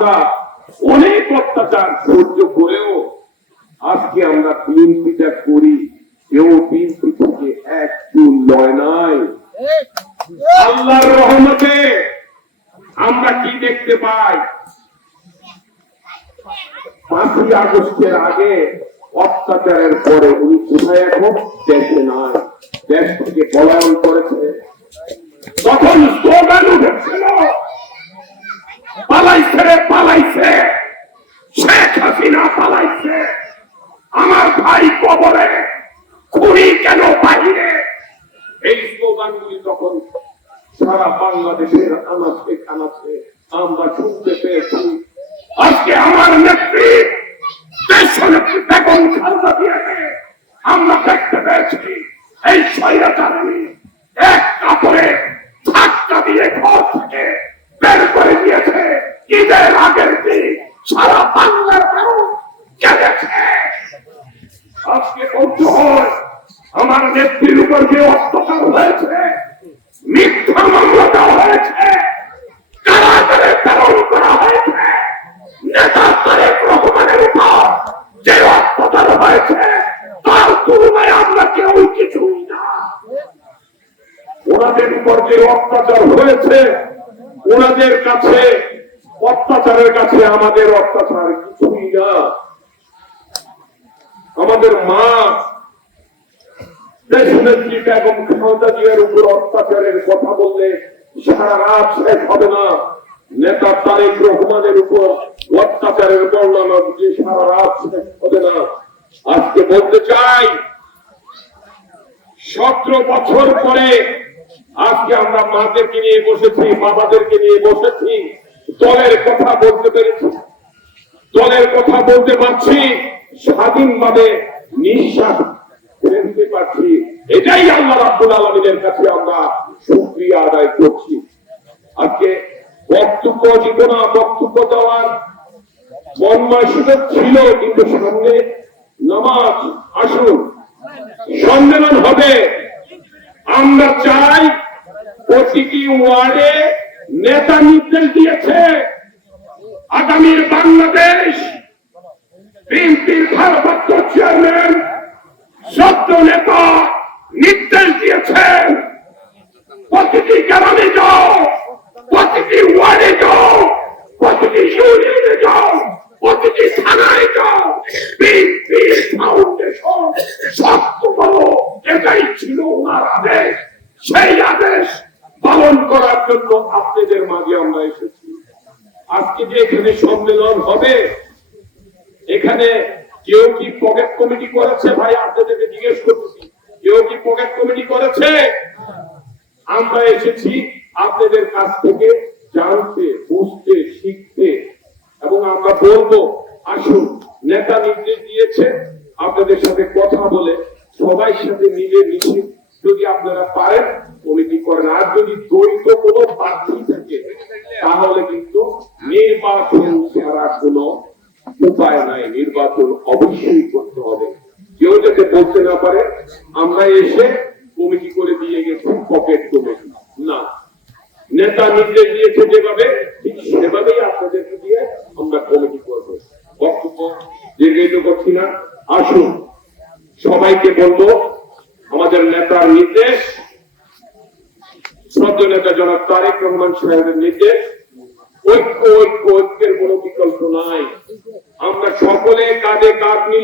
আমরা অনেক অত্যাচার সহ্য করেও আজকে আমরা বিএনপিটা করি, কেউ বিএনপি থেকে এক চুল লয় নাই। আল্লাহর রহমতে আমরা কি দেখতে পাই? পাঁচই আগস্টের আগে অত্যাচারের পরে উনি কোথায় এখন? দেশে নাই। দেশ থেকে পলায়ন করেছে। তখন স্লোগান উঠেছিল পালাইছে রে, পালাইছে। শেখ হাসিনা পালাইছে। আমার ভাই কবরে, খুনি কেন বাহিরে? এই স্লোগানগুলি তখন সারা বাংলাদেশের আনাচে কানাচে আমরা শুনতে পেয়েছি। আজকে আমার নেত্রী দেশ নেত্রী বেগম খালদা দিয়েছে আমরা দেখতে পেয়েছি। এই স্বৈরাচারী এক কাপড়ে ধাক্কা দিয়ে ঘর থেকে বের করে দিয়েছে ঈদের আগের দিন সারা বাংলার মানুষ কেঁদেছে আজকে বলতে হয় আমার উপর অত্যাচার হয়েছে। মিথ্যা মামলা দেওয়া হয়েছে। কারাগারে প্রেরণ করা হয়েছে। নেতা তারেক রহমানের উপর যে অত্যাচার হয়েছে, তার তুলনায় আমরা কেউ কিছুই ওনাদের উপর যে অত্যাচার হয়েছে, ওনাদের কাছে, অত্যাচারের কাছে আমাদের অত্যাচার কিছুই না। আমাদের মা উপর অত্যাচারের কথা বললে সারা রাত শেষ হবে না। নেতা তারেক রহমানের উপর অত্যাচারের বর্ণনা সারা রাত শেষ হবে না। আজকে বলতে চাই, সতেরো বছর পরে আজকে আমরা মাদেরকে নিয়ে বসেছি, বাবাদেরকে নিয়ে বসেছি, দলের কথা বলতে পেরেছি। দলের কথা বলতে পারছি, স্বাধীনভাবে নিঃশ্বাস ফেলতে পারছি। এটাই আল্লাহ রাব্বুল আলমীদের কাছে আমরা শুক্রিয়া আদায় করছি। আজকে বক্তব্য দিব না বক্তব্য দেওয়ার ছিল, কিন্তু সামনে নামাজ আসুন। সম্মেলন হবে। আমরা চাই প্রতিটি ওয়ার্ডে নেতা নির্দেশ দিয়েছে। আগামীর বাংলাদেশ নেতা নির্দেশ দিয়েছেন প্রতিটি গ্রামে যাও, প্রতিটি ওয়ার্ডে যাও, প্রতিটি ইউনিয়নে যাও, প্রতিটি থানায় যাও। ফাউন্ডেশন সত্য বলো এটাই ছিল ওনার আদেশ। সেই আদেশ পালন করার জন্য আপনাদের মাঝে আমরা এসেছি। আজকে যে এখানে সম্মেলন হবে, এখানে কেউ কি পকেট কমিটি করেছে? ভাই আপনাদেরকে জিজ্ঞেস করতেছি, কেউ কি পকেট কমিটি করেছে? আমরা এসেছি আপনাদের কাছ থেকে জানতে, বুঝতে, শিখতে এবং আমরা বলব, আসুন, নেতা নির্দেশ দিয়েছে, আপনাদের সাথে কথা বলে সবাই সাথে মিলে মিশে যদি আপনারা পারেন কমিটি করেন। আর যদি দ্বৈত কোনো প্রার্থী থাকে তাহলে কিন্তু নির্বাচন ছাড়া কোনো উপায় নাই নির্বাচন অবশ্যই করতে হবে। কেউ যাতে বলতে না পারে, আমরা এসে কমিটি করে দিয়ে গেছি? পকেট কমিটি না। নেতা নির্দেশ দিয়েছে যেভাবে, ঠিক সেভাবেই আপনাদেরকে দিয়ে আমরা কমিটি করব। বক্তব্য দীর্ঘায়িত করছি না। আসুন, সবাইকে বলব, আমাদের নেতার নির্দেশ শ্রদ্ধ নেতা জনাব তারেক রহমান সাহেবের নির্দেশ, ঐক্য ঐক্য, ঐক্যের কোনো বিকল্প নাই। আমরা সকলে কাঁধে কাঁধ মিলিয়ে